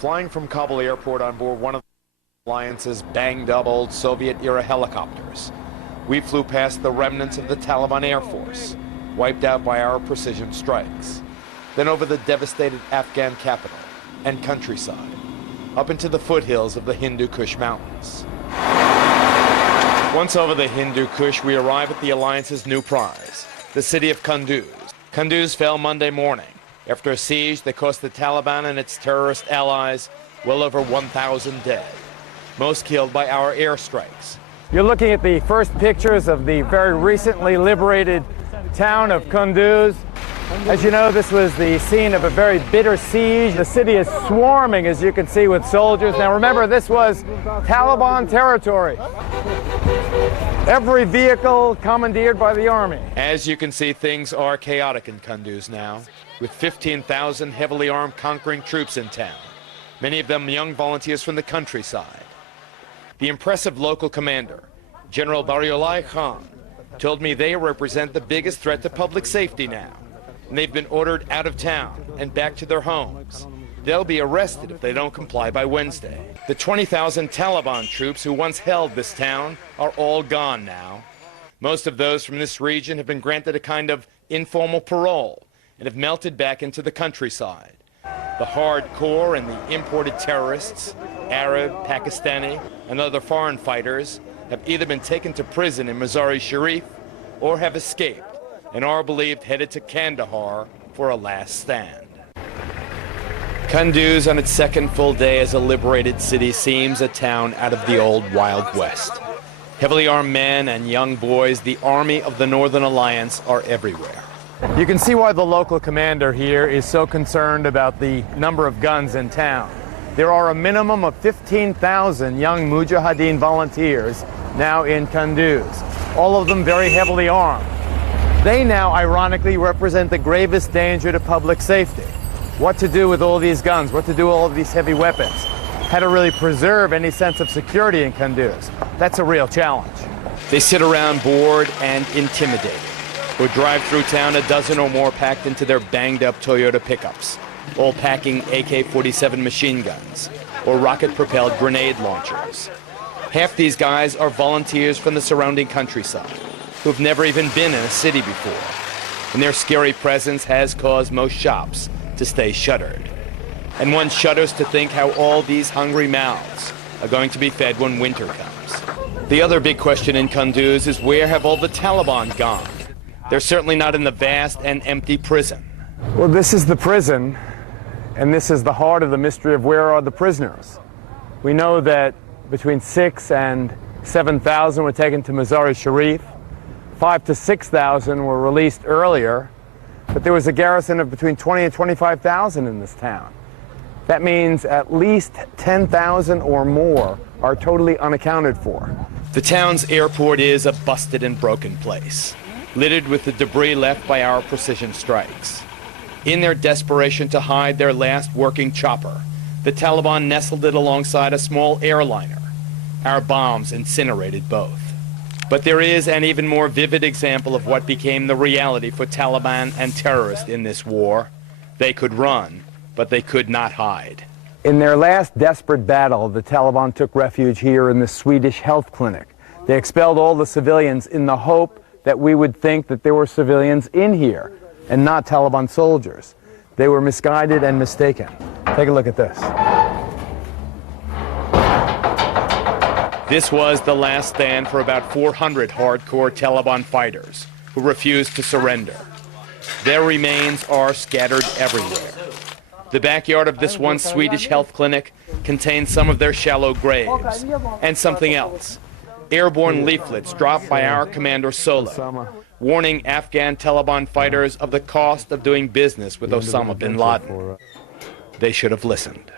flying from Kabul airport on board one of the Alliance's banged-up old Soviet-era helicopters. We flew past the remnants of the Taliban Air Force, wiped out by our precision strikes. Then over the devastated Afghan capital and countryside, up into the foothills of the Hindu Kush Mountains. Once over the Hindu Kush, we arrive at the Alliance's new prize, the city of Kunduz. Kunduz fell Monday morning after a siege that cost the Taliban and its terrorist allies well over 1,000 dead, most killed by our airstrikes. You're looking at the first pictures of the very recently liberated town of Kunduz. As you know, this was the scene of a very bitter siege. The city is swarming, as you can see, with soldiers. Now remember, this was Taliban territory. Every vehicle commandeered by the army. As you can see, things are chaotic in Kunduz now, with 15,000 heavily armed conquering troops in town, many of them young volunteers from the countryside. The impressive local commander, Geraldo Rivera, told me they represent the biggest threat to public safety now, and they've been ordered out of town and back to their homes. They'll be arrested if they don't comply by Wednesday. The 20,000 Taliban troops who once held this town are all gone now. Most of those from this region have been granted a kind of informal parole and have melted back into the countryside. The hardcore and the imported terrorists, Arab, Pakistani, and other foreign fighters, have either been taken to prison in Mazar-e-Sharif or have escaped and are believed headed to Kandahar for a last stand. Kunduz, on its second full day as a liberated city, seems a town out of the old Wild West. Heavily armed men and young boys, the army of the Northern Alliance, are everywhere. You can see why the local commander here is so concerned about the number of guns in town. There are a minimum of 15,000 young Mujahideen volunteers now in Kunduz, all of them very heavily armed. They now, ironically, represent the gravest danger to public safety. What to do with all these guns, what to do with all of these heavy weapons, how to really preserve any sense of security in Kunduz. That's a real challenge. They sit around bored and intimidated, or drive through town a dozen or more packed into their banged-up Toyota pickups, all packing AK-47 machine guns or rocket-propelled grenade launchers. Half these guys are volunteers from the surrounding countryside who've never even been in a city before, and their scary presence has caused most shops to stay shuttered. And one shudders to think how all these hungry mouths are going to be fed when winter comes. The other big question in Kunduz is, where have all the Taliban gone? They're certainly not in the vast and empty prison. Well, this is the prison, and this is the heart of the mystery of where are the prisoners. We know that between 6,000 and 7,000 were taken to Mazar-e-Sharif. 5,000 to 6,000 were released earlier, but there was a garrison of between 20,000 and 25,000 in this town. That means at least 10,000 or more are totally unaccounted for. The town's airport is a busted and broken place, littered with the debris left by our precision strikes. In their desperation to hide their last working chopper, the Taliban nestled it alongside a small airliner. Our bombs incinerated both. But there is an even more vivid example of what became the reality for Taliban and terrorists in this war. They could run, but they could not hide. In their last desperate battle, the Taliban took refuge here in the Swedish health clinic. They expelled all the civilians in the hope that we would think that there were civilians in here and not Taliban soldiers. They were misguided and mistaken. Take a look at this. This was the last stand for about 400 hardcore Taliban fighters who refused to surrender. Their remains are scattered everywhere. The backyard of this one Swedish health clinic contains some of their shallow graves and something else. Airborne leaflets dropped by our commander Solo, warning Afghan Taliban fighters of the cost of doing business with Osama bin Laden. They should have listened.